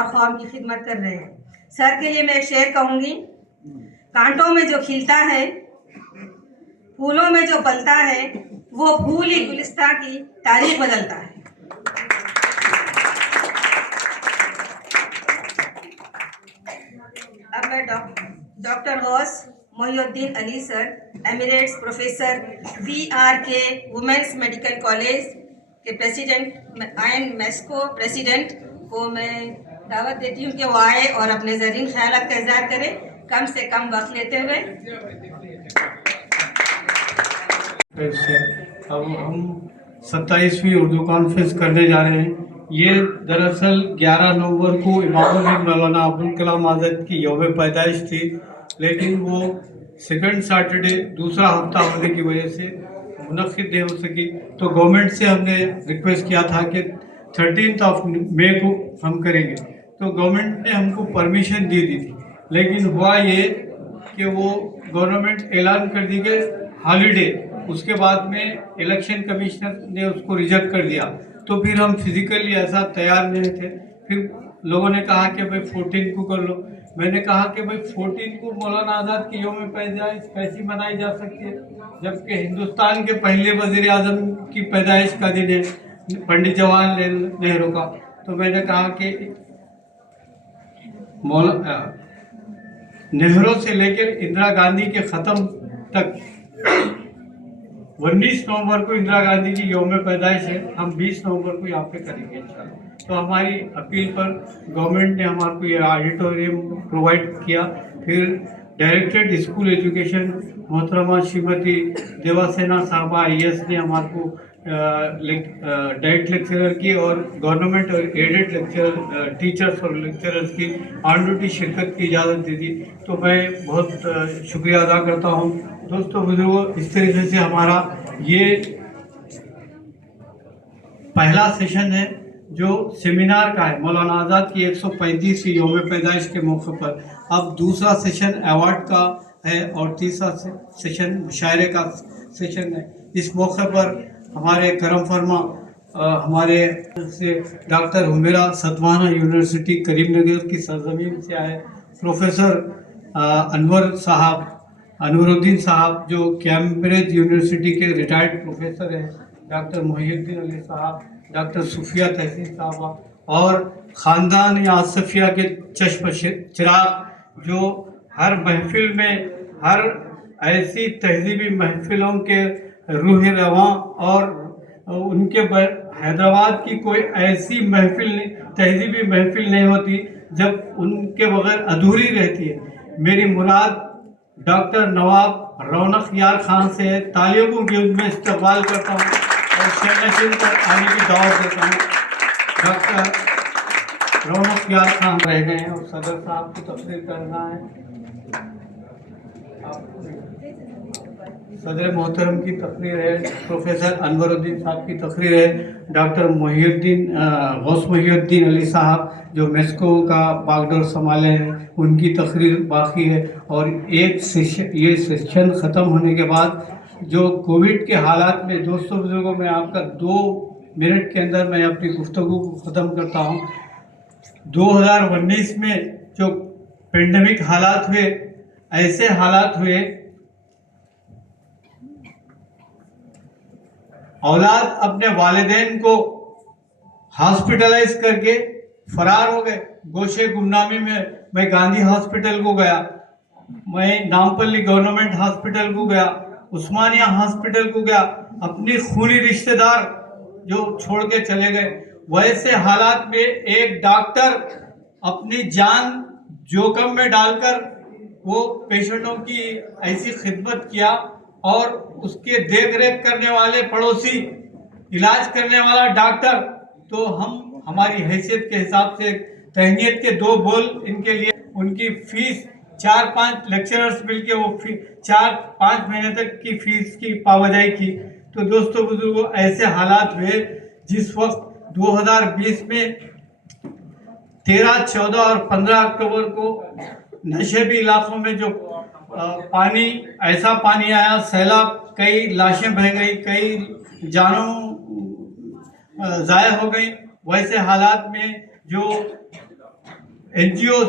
اور قوم کی خدمت کر رہے ہیں. سر کے لیے میں ایک شعر کہوں گی. کانٹوں میں جو کھلتا ہے، پھولوں میں جو پلتا ہے، وہ پھول ہی گلستان کی تاریخ بدلتا ہے. اب میں doctor Ghouse Mohiuddin Ali sir, emeritus professor VRK women's medical college کے پریزیڈنٹ اینڈ میسکو پریزیڈنٹ کو میں دعوت دیتی ہوں کہ وہ آئے اور اپنے زرین خیالات کا اظہار کرے کم سے کم وقت لیتے ہوئے. اب ہم 27ویں اردو کانفرنس کرنے جا رہے ہیں. یہ دراصل 11 نومبر کو امام الدین مولانا ابوالکلام آزاد کی یوم پیدائش تھی، لیکن وہ سیکنڈ سیٹرڈے دوسرا ہفتہ ہونے کی وجہ سے منعقد نہیں ہو سکی. تو گورنمنٹ سے ہم نے ریکویسٹ کیا تھا کہ 13 مئی کو ہم کریں گے. تو گورنمنٹ نے ہم کو پرمیشن دی تھی، لیکن ہوا یہ کہ وہ گورنمنٹ اعلان کر دی کہ ہالیڈے. اس کے بعد میں الیکشن کمیشنر نے اس کو ریجیکٹ کر دیا. تو پھر ہم فزیکلی ایسا تیار نہیں تھے. پھر لوگوں نے کہا کہ بھائی 14 کو کر لو. میں نے کہا کہ بھائی 14 کو مولانا آزاد کی یوم پیدائش کیسی منائی جا سکتی ہے جبکہ ہندوستان کے پہلے وزیر اعظم کی پیدائش کا دن ہے، پنڈت جواہر لال نہرو کا. تو میں نے کہا کہ نہرو سے لے کر اندرا گاندھی کے ختم تک 19 نومبر کو اندرا گاندھی کی یوم پیدائش ہے، ہم 20 نومبر کو یہاں پہ کریں گے انشاءاللہ. تو ہماری اپیل پر گورنمنٹ نے ہمارے کو یہ آڈیٹوریم پرووائڈ کیا. پھر ڈائریکٹریٹ اسکول ایجوکیشن محترمہ شریمتی دیواسینا صاحبہ IAS نے ہمارے کو ڈائٹ لیکچرر کی اور گورنمنٹ اور ایڈڈ لیکچرر ٹیچرس اور لیکچررز کی آن ڈیوٹی شرکت کی اجازت دی تھی. تو میں بہت شکریہ ادا کرتا ہوں. دوستوں بزرگوں، اس طریقے سے ہمارا یہ پہلا سیشن ہے جو سیمینار کا ہے مولانا آزاد کی 135ویں یوم پیدائش کے موقع پر. اب دوسرا سیشن ایوارڈ کا ہے اور تیسرا سیشن مشاعرے کا سیشن ہے. اس موقع پر ہمارے کرم فرما ہمارے سے ڈاکٹر حمیرہ ستوانہ یونیورسٹی کریم نگر کی سرزمین سے آئے پروفیسر انور الدین صاحب جو کیمبرج یونیورسٹی کے ریٹائرڈ پروفیسر ہیں، ڈاکٹر محی الدین علی صاحب، ڈاکٹر صوفیہ تحسین صاحبہ اور خاندان آصفیہ کے چشم چراغ جو ہر محفل میں، ہر ایسی تہذیبی محفلوں کے روح رواں اور ان کے حیدرآباد کی کوئی ایسی محفل تہذیبی محفل نہیں ہوتی جب ان کے بغیر ادھوری رہتی ہے. میری مراد ڈاکٹر نواب رونق یار خان سے تالیوں کی میں استقبال کرتا ہوں اور شہنشین پر آنے کی دعوت دیتا ہوں. ڈاکٹر رونق یار خان رہ گئے ہیں اور صدر صاحب کی تقریر کرنا ہے. صدر محترم کی تقریر ہے، پروفیسر انور الدین صاحب کی تقریر ہے، ڈاکٹر غوث محی الدین علی صاحب جو میسکو کا باگڈور سنبھالے ہیں ان کی تقریر باقی ہے. اور یہ سیشن ختم ہونے کے بعد جو کووڈ کے حالات میں دوستوں بزرگوں میں آپ کا 2 منٹ کے اندر میں اپنی گفتگو کو ختم کرتا ہوں. 2019 میں جو پینڈیمک حالات ہوئے، ایسے حالات ہوئے اولاد اپنے والدین کو ہاسپٹلائز کر کے فرار ہو گئے. گوشے گمنامی میں گاندھی ہاسپٹل کو گیا، میں نامپلی گورنمنٹ ہاسپٹل کو گیا، عثمانیہ ہاسپٹل کو گیا، اپنی خونی رشتہ دار جو چھوڑ کے چلے گئے. ویسے حالات میں ایک ڈاکٹر اپنی جان جوخم میں ڈال کر وہ پیشنٹوں کی ایسی خدمت کیا اور اس کے دیکھ ریکھ کرنے والے پڑوسی، علاج کرنے والا ڈاکٹر. تو ہماری حیثیت کے حساب سے تہنیت کے 2 بول ان کے لیے. ان کی فیس 4-5 لیکچررز مل کے وہ 4-5 مہینے تک کی فیس کی پابندی کی. تو دوستوں بزرگوں، ایسے حالات ہوئے جس وقت 2020 میں 13, 14 اور 15 اکتوبر کو نشیبی علاقوں میں جو ایسا پانی آیا، سیلاب، کئی لاشیں بہہ گئی، کئی جانوں ضائع ہو گئی. ویسے حالات میں جو NGOs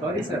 Sorry sir,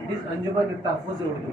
it is Anjuman Tahfuz Urdu.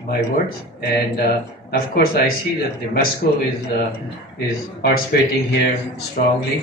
my words, and of course I see that the MESCO is participating here strongly.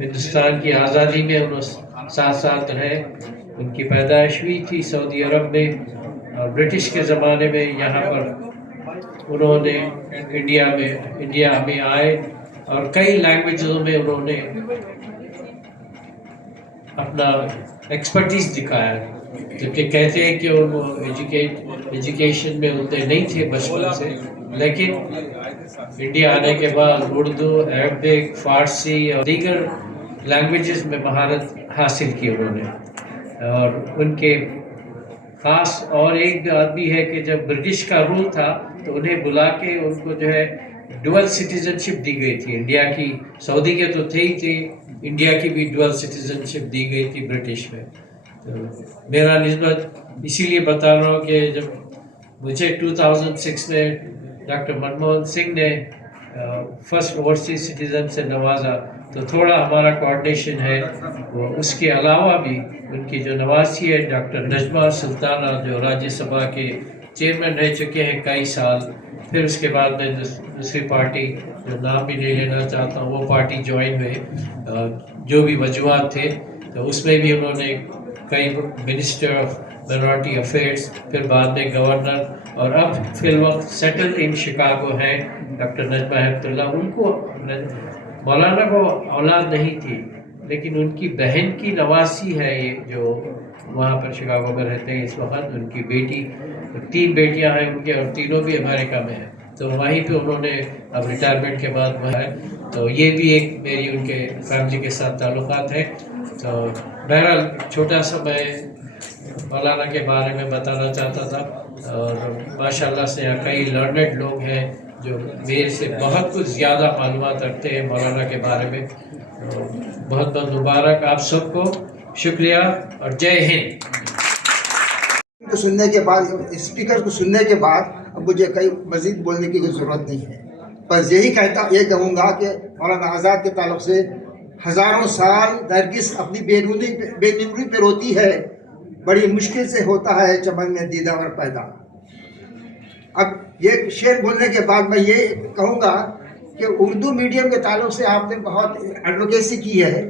Hindustan کی آزادی میں انہوں ساتھ ساتھ رہے. ان کی پیدائش ہوئی تھی سعودی عرب میں اور برٹش کے زمانے میں یہاں پر انہوں نے انڈیا میں آئے اور کئی لینگویجوں میں انہوں نے اپنا ایکسپرٹیز دکھایا. جبکہ کہتے ہیں کہ وہ ایجوکیشن میں اتنے نہیں تھے بچپن سے، لیکن انڈیا آنے کے بعد اردو، عربک، فارسی اور دیگر لینگویجز میں مہارت حاصل کی انہوں نے. اور ان کے خاص اور ایک آدمی ہے کہ جب برٹش کا رول تھا تو انہیں بلا کے ان کو جو ہے ڈوئل سٹیزن شپ دی گئی تھی. انڈیا کی، سعودی کے تو تھے ہی تھے، انڈیا کی بھی ڈوئل سٹیزن شپ دی گئی تھی برٹش میں. تو میرا نسبت اسی لیے بتا رہا ہوں کہ جب مجھے 2006 میں ڈاکٹر منموہن سنگھ نے فرسٹ اوورسیز سٹیزن سے نوازا تو تھوڑا ہمارا کوآرڈینیشن ہے. وہ اس کے علاوہ بھی ان کی جو نواسی ہے ڈاکٹر نجمہ سلطانہ جو راجیہ سبھا کے چیئرمین رہ چکے ہیں کئی سال. پھر اس کے بعد میں دوسری پارٹی جو نام بھی نہیں لینا چاہتا ہوں وہ پارٹی جوائن ہوئے، جو بھی وجوہات تھے. تو اس میں بھی انہوں نے کئی منسٹر آف مائنورٹی افیئرس، پھر بعد میں گورنر، اور اب فی الوقت سیٹلڈ ان شکاگو ہیں ڈاکٹر نجمہ ہیبت اللہ. ان کو مولانا کو اولاد نہیں تھی لیکن ان کی بہن کی نواسی ہے یہ جو وہاں پر شکاگو میں رہتے ہیں اس وقت. ان کی بیٹی، 3 بیٹیاں ہیں ان کے اور تینوں بھی امریکہ میں ہیں. تو وہیں پہ انہوں نے اب ریٹائرمنٹ کے بعد وہ ہے. تو یہ بھی ایک میری ان کے فیملی کے ساتھ تعلقات ہیں. تو بہرحال چھوٹا سا میں مولانا کے بارے میں بتانا چاہتا تھا. اور ماشاءاللہ سے یہاں کئی لرنڈ لوگ ہیں جو میرے سے بہت کچھ زیادہ معلومات رکھتے ہیں مولانا کے بارے میں. بہت بہت مبارک آپ سب کو. شکریہ اور جے ہند. کو سننے کے بعد، اسپیکر کو سننے کے بعد اب مجھے کئی مزید بولنے کی کوئی ضرورت نہیں ہے. بس یہ کہوں گا کہ مولانا آزاد کے تعلق سے ہزاروں سال نرگس اپنی بے نوری پہ روتی ہے، بڑی مشکل سے ہوتا ہے چمن میں دیدہ اور پیدا. اب یہ شعر بولنے کے بعد میں یہ کہوں گا کہ اردو میڈیم کے تعلق سے آپ نے بہت ایڈوکیسی کی ہے.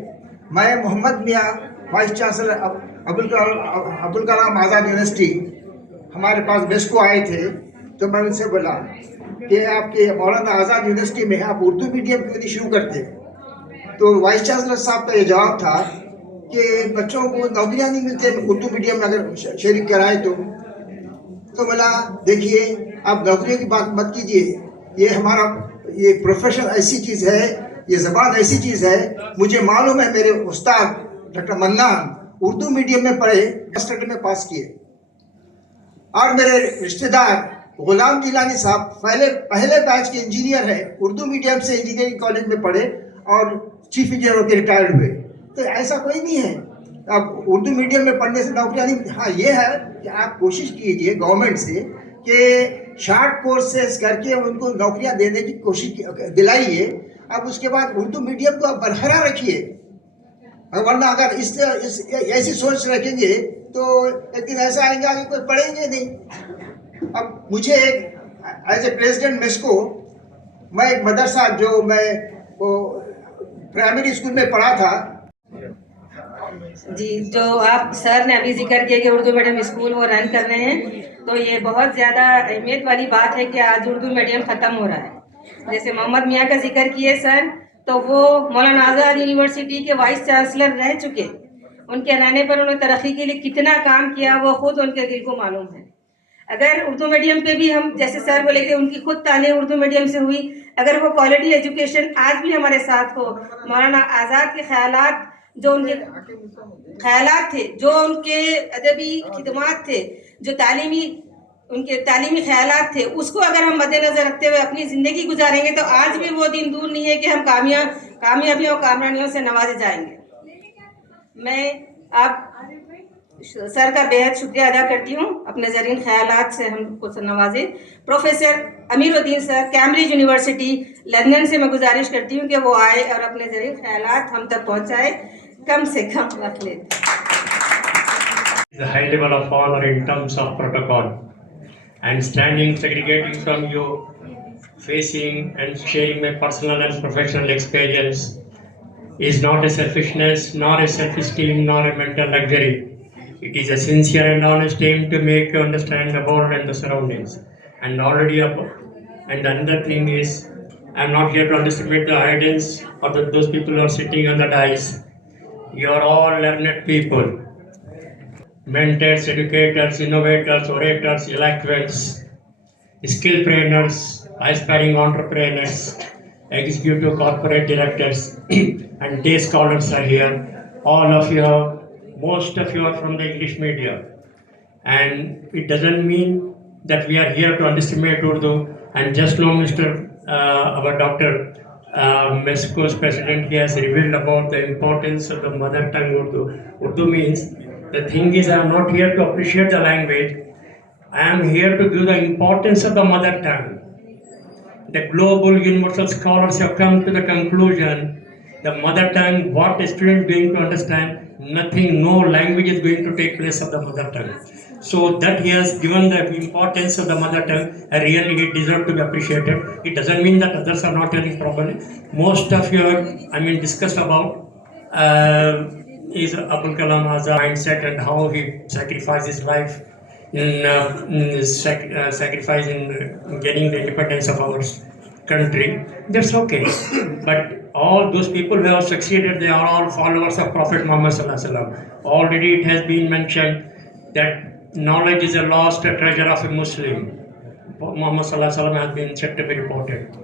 میں محمد میاں، vice chancellor Abul Kalam Azad university, ہمارے پاس بیسکو آئے تھے تو میں ان سے بولا کہ آپ کے مولانا آزاد یونیورسٹی میں آپ اردو میڈیم کیوں نہیں شروع کرتے؟ تو وائس چانسلر صاحب کا یہ جواب تھا کہ بچوں کو نوکریاں نہیں ملتے اردو میڈیم میں اگر شریک کرائے تو بولا دیکھیے آپ نوکریوں کی بات مت کیجیے، یہ پروفیشن ایسی چیز ہے، یہ زبان ایسی چیز ہے. مجھے معلوم ہے میرے استاد ڈاکٹر منان اردو میڈیم میں پڑھے، ماسٹر میں پاس کیے، اور میرے رشتہ دار غلام جیلانی صاحب پہلے بیچ کے انجینئر ہیں، اردو میڈیم سے انجینئرنگ کالج میں پڑھے اور چیف انجینئر ہو کے ریٹائرڈ ہوئے. تو ایسا کوئی نہیں ہے اب اردو میڈیم میں پڑھنے سے نوکریاں نہیں. ہاں یہ ہے کہ آپ کوشش کیجئے گورنمنٹ سے کہ شارٹ کورسز کر کے ان کو نوکریاں دینے کی کوشش دلائیے. اب اس کے بعد اردو میڈیم کو آپ برقرار رکھیے، ورنہ اگر ایسی سوچ رکھیں گے تو ایک دن ایسا آئیں گا کہ کوئی پڑھیں گے نہیں. اب مجھے ایز اے پریزیڈنٹ میسکو، میں ایک مدرسہ جو میں پرائمری اسکول میں پڑھا تھا. جی، جو آپ سر نے ابھی ذکر کیا کہ اردو میڈیم اسکول وہ رن کر رہے ہیں، تو یہ بہت زیادہ اہمیت والی بات ہے کہ آج اردو میڈیم ختم ہو رہا ہے. جیسے محمد میاں کا ذکر کیے سر، تو وہ مولانا آزاد یونیورسٹی کے وائس چانسلر رہ چکے. ان کے رہنے پر انہوں نے ترقی کے لیے کتنا کام کیا وہ خود ان کے دل کو معلوم ہے. اگر اردو میڈیم پہ بھی ہم جیسے سر بولے کہ ان کی خود تعلیم اردو میڈیم سے ہوئی، اگر وہ کوالٹی ایجوکیشن آج بھی ہمارے ساتھ ہو، مولانا آزاد کے خیالات، جو ان کے خیالات تھے، جو ان کے ادبی خدمات تھے، جو ان کے تعلیمی خیالات تھے، اس کو اگر ہم مد نظر رکھتے ہوئے اپنی زندگی گزاریں گے تو آج بھی وہ دن دور نہیں ہے کہ ہم کامیابیوں اور کامرانیوں سے نوازے جائیں گے. میں آپ سر کا بے حد شکریہ ادا کرتی ہوں، اپنے زرین خیالات سے ہم کو نوازے. پروفیسر امیر الدین سر، کیمبرج یونیورسٹی لندن سے میں گزارش کرتی ہوں کہ وہ آئے اور اپنے زرین خیالات ہم تک پہنچائے، کم سے کم رکھ لیتے. The high level of honor in terms of protocol and standing segregating from you, facing and sharing my personal and professional experience is not a selfishness, nor a self-esteem, nor a mental luxury. It is a sincere and honest aim to make you understand the world and the surroundings. And already and another thing is, I'm not here to underestimate the audience or those people who are sitting on the dais. You are all learned people, mentors, educators, innovators, orators, eloquents, skill trainers, aspiring entrepreneurs, executive corporate directors, and day scholars are here. All of you, most of you are from the English media. And it doesn't mean that we are here to underestimate Urdu. And just now, our Dr. MESCO's president, he has revealed about the importance of the mother tongue Urdu. Urdu means, the thing is, I am not here to appreciate the language. I am here to give the importance of the mother tongue. The global universal scholars have come to the conclusion, the mother tongue, what a student is going to understand, nothing, no language is going to take place of the mother tongue. So that he has given the importance of the mother tongue, really he deserves to be appreciated. It doesn't mean that others are not having problem. Most of you have, discussed about is Abul Kalam Azad mindset and how he sacrificed his life in sacrificing getting the independence of our country. That's okay. But all those people who have succeeded, they are all followers of Prophet Muhammad Sallallahu Alaihi Wasallam. Already it has been mentioned that knowledge is a lost treasure of a Muslim. Muhammad Sallallahu Alaihi Wasallam has been said to be reported.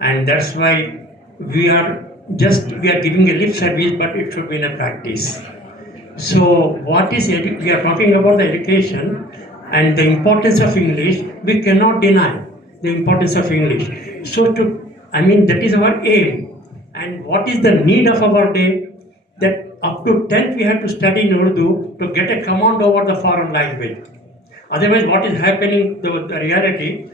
And that's why we are giving a lip service, but it should be in a practice. So we are talking about the education and the importance of English. We cannot deny the importance of English. So that is our aim. And what is the need of our day? That up to 10th we have to study in Urdu to get a command over the foreign language. Otherwise, what is happening, the reality,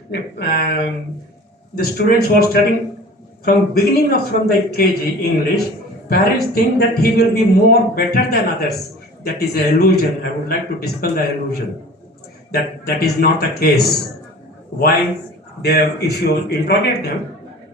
the students who are studying from the KG English, parents think that he will be more better than others. That is an illusion. I would like to dispel the illusion. That is not the case. Why? If you interrogate them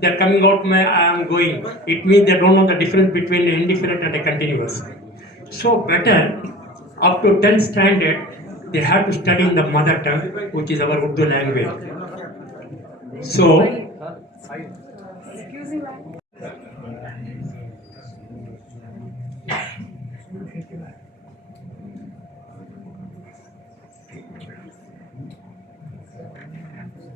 they are coming out, I am going. It means they don't know the difference between an indefinite and a continuous. So better, up to 10th standard, they have to study in the mother tongue, which is our Urdu language. So,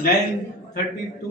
9:30 to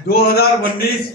2019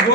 2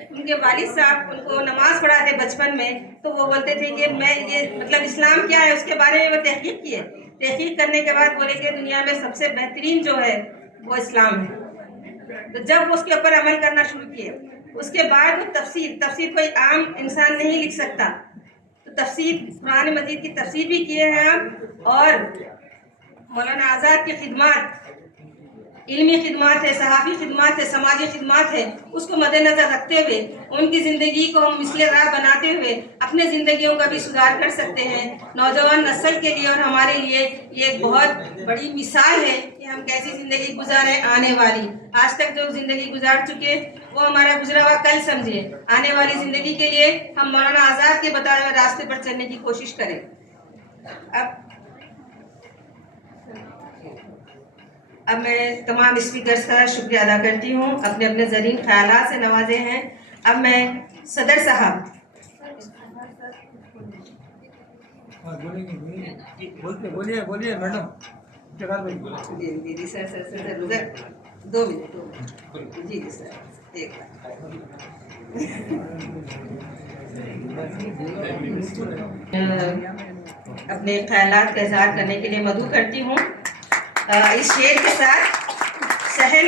ان کے والد صاحب ان کو نماز پڑھاتے بچپن میں، تو وہ بولتے تھے کہ میں یہ مطلب اسلام کیا ہے اس کے بارے میں وہ تحقیق کیے. تحقیق کرنے کے بعد بولے کہ دنیا میں سب سے بہترین جو ہے وہ اسلام ہے. تو جب وہ اس کے اوپر عمل کرنا شروع کیے، اس کے بعد وہ تفسیر کوئی عام انسان نہیں لکھ سکتا، تو تفسیر قرآن مجید کی تفسیر بھی کیے ہیں ہم. اور مولانا آزاد کی خدمات، علمی خدمات ہے، صحافی خدمات ہے، سماجی خدمات ہے، اس کو مد نظر رکھتے ہوئے ان کی زندگی کو ہم مثل راہ بناتے ہوئے اپنے زندگیوں کا بھی سدھار کر سکتے ہیں. نوجوان نسل کے لیے اور ہمارے لیے یہ ایک بہت بڑی مثال ہے کہ ہم کیسی زندگی گزاریں آنے والی. آج تک جو زندگی گزار چکے وہ ہمارا گزرا ہوا کل سمجھے. آنے والی زندگی کے لیے ہم مولانا آزاد کے بتائے ہوئے راستے پر چلنے کی کوشش کریں. اب میں تمام اسپیکرز کا شکریہ ادا کرتی ہوں، اپنے اپنے زرین خیالات سے نوازے ہیں. اب میں صدر صاحب بولیے میڈم. جی سر ادھر 2 منٹ. جی سر ایک اپنے خیالات کا اظہار کرنے کے لیے مدعو کرتی ہوں. اس شعر کے ساتھ شہن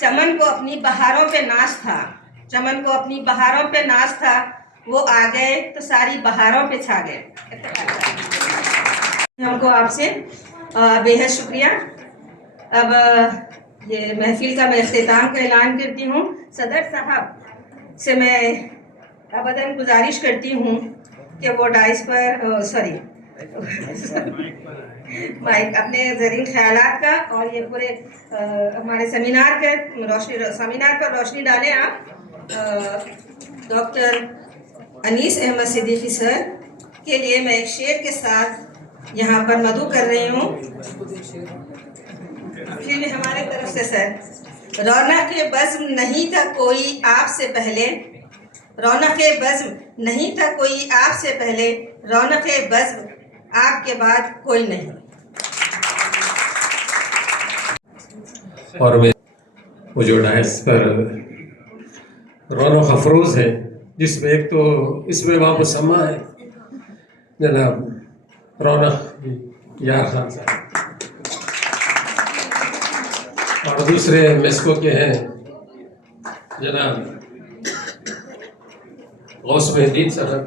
چمن کو اپنی بہاروں پہ ناز تھا، چمن کو اپنی بہاروں پہ ناز تھا، وہ آ گئے تو ساری بہاروں پہ چھا گئے. ہم کو آپ سے بے حد شکریہ. اب یہ محفل کا میں اختتام کا اعلان کرتی ہوں. صدر صاحب سے میں ابداً گزارش کرتی ہوں کہ وہ ڈائس پر مائک اپنے زرین خیالات کا اور یہ پورے ہمارے سیمینار پر روشنی ڈالیں. آپ ڈاکٹر انیس احمد صدیقی سر کے لیے میں ایک شعر کے ساتھ یہاں پر مدعو کر رہی ہوں. پھر بھی ہمارے طرف سے سر. رونق بزم نہیں تھا کوئی آپ سے پہلے، رونق بزم نہیں تھا کوئی آپ سے پہلے، رونق بزم آپ کے بعد کوئی نہیں. اور وہ جو ڈائس پر رونق افروز ہے، جس میں ایک تو اس میں وہاں مسمہ ہے جناب رونق یار خان صاحب، اور دوسرے میسکو کے ہیں جناب غوث مہدین صاحب،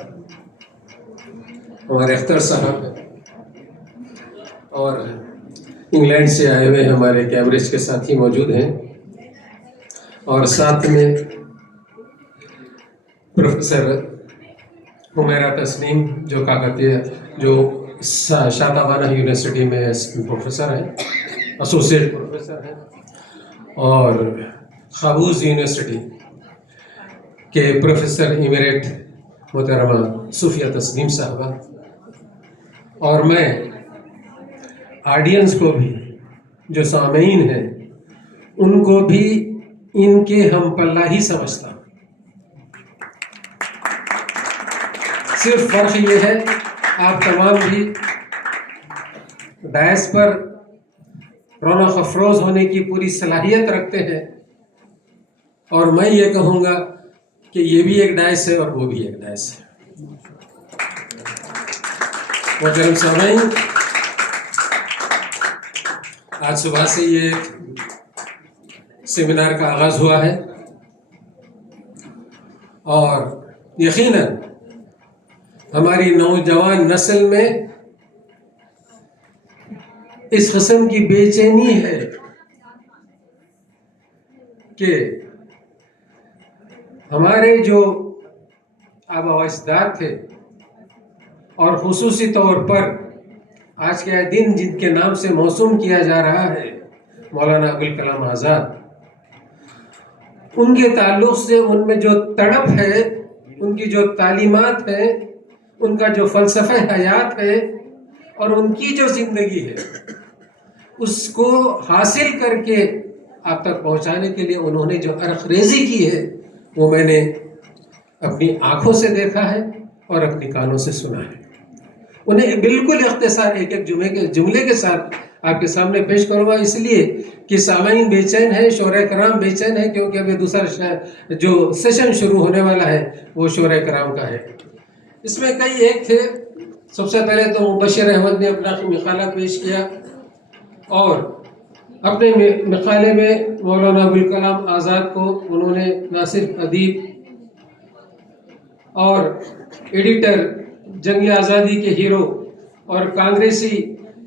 ہمارے اختر صاحب، اور انگلینڈ سے آئے ہوئے ہمارے کیمبرج کے ساتھی موجود ہیں، اور ساتھ میں پروفیسر حمیرہ تسنیم جو کاکتیہ جو شاطابانہ یونیورسٹی میں پروفیسر ہیں، ایسوسیٹ پروفیسر ہیں، اور قابوس یونیورسٹی کے پروفیسر ایمریٹ محترمہ صوفیہ تسنیم صاحبہ، اور میں آڈینس کو بھی جو سامعین ہیں ان کو بھی ان کے ہم پلہ ہی سمجھتا ہوں. صرف فرق یہ ہے آپ تمام بھی ڈائس پر رونق افروز ہونے کی پوری صلاحیت رکھتے ہیں، اور میں یہ کہوں گا کہ یہ بھی ایک ڈائس ہے اور وہ بھی ایک ڈائس ہے. محترم سامعین، آج صبح سے یہ سیمینار کا آغاز ہوا ہے، اور یقیناً ہماری نوجوان نسل میں اس قسم کی بے چینی ہے کہ ہمارے جو آبا و اجداد تھے، اور خصوصی طور پر آج کے دن جن کے نام سے موسوم کیا جا رہا ہے مولانا ابوالکلام آزاد، ان کے تعلق سے ان میں جو تڑپ ہے، ان کی جو تعلیمات ہے، ان کا جو فلسفہ حیات ہے، اور ان کی جو زندگی ہے، اس کو حاصل کر کے آپ تک پہنچانے کے لیے انہوں نے جو عرق ریزی کی ہے وہ میں نے اپنی آنکھوں سے دیکھا ہے اور اپنی کانوں سے سنا ہے. انہیں بالکل اختصار ایک ایک جملے کے ساتھ آپ کے سامنے پیش کروں گا، اس لیے کہ سامعین بے چین ہے، شورۂ کرام بے چین ہے، کیونکہ ابھی دوسرا جو سیشن شروع ہونے والا ہے وہ شورۂ کرام کا ہے۔ اس میں کئی ایک تھے۔ سب سے پہلے تو مبشر احمد نے اپنا مقالہ پیش کیا، اور اپنے مقالے میں مولانا ابوالکلام آزاد کو انہوں نے نہ صرف ادیب اور ایڈیٹر، جنگ آزادی کے ہیرو اور کانگریسی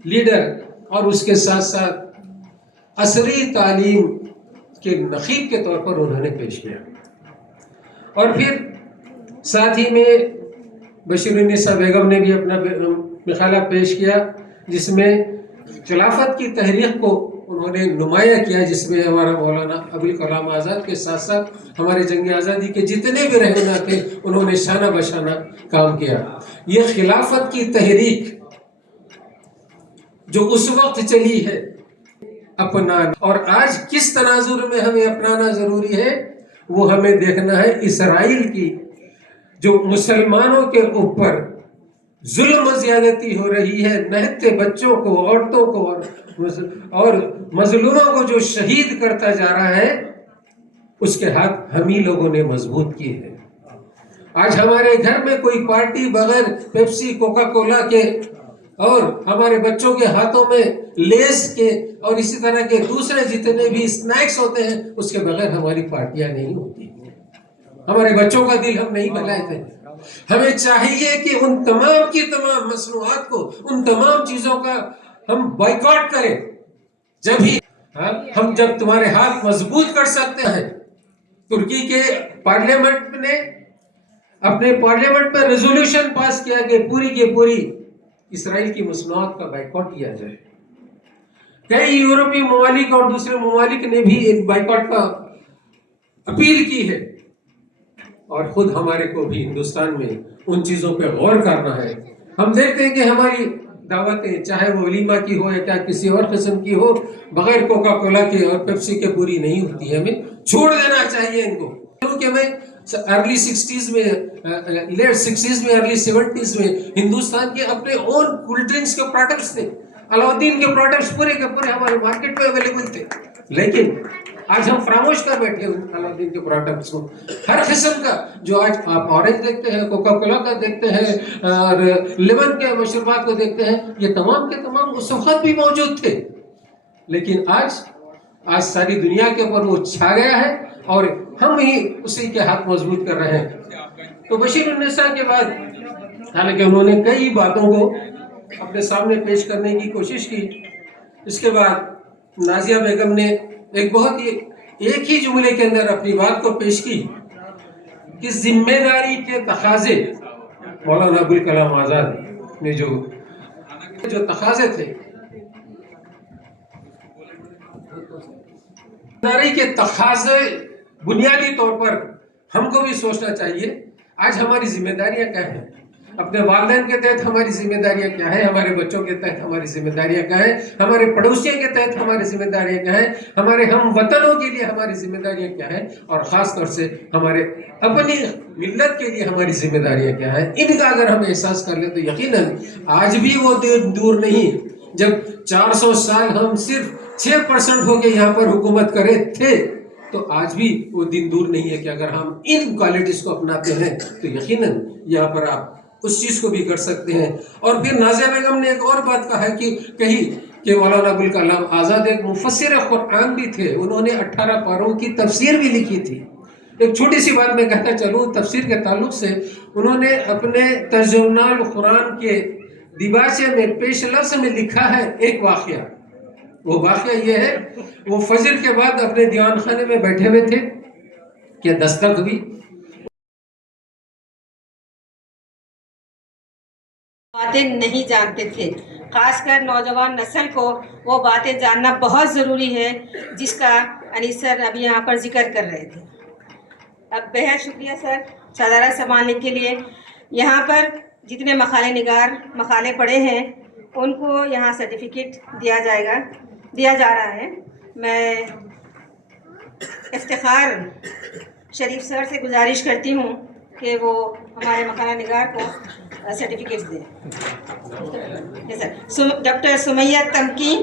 لیڈر، اور اس کے ساتھ ساتھ عصری تعلیم کے نقیب کے طور پر انہوں نے پیش کیا۔ اور پھر ساتھ ہی میں بشیر النساء بیگم نے بھی اپنا مقالہ پیش کیا، جس میں خلافت کی تحریک کو انہوں نے نمایاں کیا، جس میں ہمارا مولانا ابوالکلام آزاد کے ساتھ ساتھ ہمارے جنگ آزادی کے جتنے بھی رہنما تھے انہوں نے شانہ بشانہ کام کیا۔ یہ خلافت کی تحریک جو اس وقت چلی ہے اپنانا، اور آج کس تناظر میں ہمیں اپنانا ضروری ہے، وہ ہمیں دیکھنا ہے۔ اسرائیل کی جو مسلمانوں کے اوپر ظلم و زیادتی ہو رہی ہے، نہتے بچوں کو، عورتوں کو اور مظلوموں کو جو شہید کرتا جا رہا ہے، اس کے ہاتھ ہم ہی لوگوں نے مضبوط کیے ہیں۔ آج ہمارے گھر میں کوئی پارٹی بغیر پیپسی، کوکا کولا کے اور ہمارے بچوں کے ہاتھوں میں لیز کے اور اسی طرح کے دوسرے جتنے بھی اسنیکس ہوتے ہیں، اس کے بغیر ہماری پارٹیاں نہیں ہوتی۔ ہمارے بچوں کا دل ہم نہیں بہلاتے ہیں۔ ہمیں چاہیے کہ ان تمام کی تمام مصنوعات کو، ان تمام چیزوں کا ہم بائیکاٹ کریں۔ جب تمہارے ہاتھ مضبوط کر سکتے ہیں۔ ترکی کے پارلیمنٹ نے اپنے پارلیمنٹ میں ریزولوشن پاس کیا کہ پوری کی پوری اسرائیل کی مصنوعات کا بائیکاٹ کیا جائے۔ کئی یورپی ممالک اور دوسرے ممالک نے بھی ایک بائیکاٹ کا اپیل کی ہے، اور خود ہمارے کو بھی ہندوستان میں ان چیزوں پہ غور کرنا ہے۔ ہم دیکھتے ہیں کہ ہماری دعوتیں چاہے وہ ولیمہ کی ہو یا کسی اور قسم کی ہو، بغیر کوکا کولا کے اور پیپسی کے پوری نہیں ہوتی ہے۔ ہمیں چھوڑ دینا چاہیے ان کو، کیونکہ میں ارلی 60s میں، لیٹ 60s میں، ارلی 70s میں ہندوستان کے اپنے اور کولڈ ڈرنکس کے پروڈکٹس تھے، علاؤدین کے پروڈکٹس پورے کے پورے ہمارے مارکیٹ میں اویلیبل تھے، لیکن آج ہم فراموش کر بیٹھے ہیں علاؤدین کے پروڈکٹس کو۔ ہر قسم کا جو آج آپ آرنج دیکھتے ہیں، کوکا کولا کا دیکھتے ہیں، اور لیمن کے مشروبات کو دیکھتے ہیں، یہ تمام کے تمام اس وقت بھی موجود تھے، لیکن آج ساری دنیا کے اوپر وہ چھا گیا ہے، اور ہم ہی اسی کے ہاتھ مضبوط کر رہے ہیں۔ تو بشیر النساء کے بعد حالانکہ انہوں نے کئی باتوں کو اپنے سامنے پیش کرنے کی کوشش کی، اس کے بعد نازیہ بیگم نے ایک ہی جملے کے اندر اپنی بات کو پیش کی کہ ذمہ داری کے تقاضے، مولانا ابوالکلام آزاد نے جو تقاضے تھے، ذمہ داری کے تقاضے بنیادی طور پر ہم کو بھی سوچنا چاہیے۔ آج ہماری ذمہ داریاں کیا ہیں؟ اپنے والدین کے تحت ہماری ذمہ داریاں کیا ہے؟ ہمارے بچوں کے تحت ہماری ذمہ داریاں کیا ہے؟ ہمارے پڑوسیوں کے تحت ہماری ذمہ داریاں کیا ہے؟ ہمارے ہم وطنوں کے لیے ہماری ذمہ داریاں کیا ہے؟ اور خاص طور سے ہمارے اپنی ملت کے لیے ہماری ذمہ داریاں کیا ہے؟ ان کا اگر ہم احساس کر لیں تو یقیناً آج بھی وہ دور نہیں جب 400 سال ہم صرف 6% ہو کے یہاں پر حکومت کرے تھے، تو آج بھی وہ دن دور نہیں ہے کہ اگر ہم ان کوالٹیز کو اپناتے ہیں تو یقیناً یہاں پر آپ اس چیز کو بھی کر سکتے ہیں۔ اور پھر نازیہ بیگم نے ایک اور بات کہا کہ مولانا ابوالکلام آزاد ایک مفسر قرآن بھی تھے، انہوں نے 18 پاروں کی تفسیر بھی لکھی تھی۔ ایک چھوٹی سی بات میں کہتا چلوں تفسیر کے تعلق سے، انہوں نے اپنے ترجمہ القرآن کے دیباچے میں پیش لفظ میں لکھا ہے ایک واقعہ۔ وہ واقعہ یہ ہے، وہ فجر کے بعد اپنے دیوان خانے میں بیٹھے ہوئے تھے کہ دستک ہوئی۔ باتیں نہیں جانتے تھے، خاص کر نوجوان نسل کو وہ باتیں جاننا بہت ضروری ہے، جس کا انیس سر ابھی یہاں پر ذکر کر رہے تھے۔ اب بہت شکریہ سر صدارت سنبھالنے کے لیے۔ یہاں پر جتنے مقالے نگار مقالے پڑھے ہیں ان کو یہاں سرٹیفکیٹ دیا جا رہا ہے۔ میں افتخار شریف سر سے گزارش کرتی ہوں کہ وہ ہمارے مقالہ نگار کو سرٹیفکیٹس دیں۔ ڈاکٹر سمیہ تمکین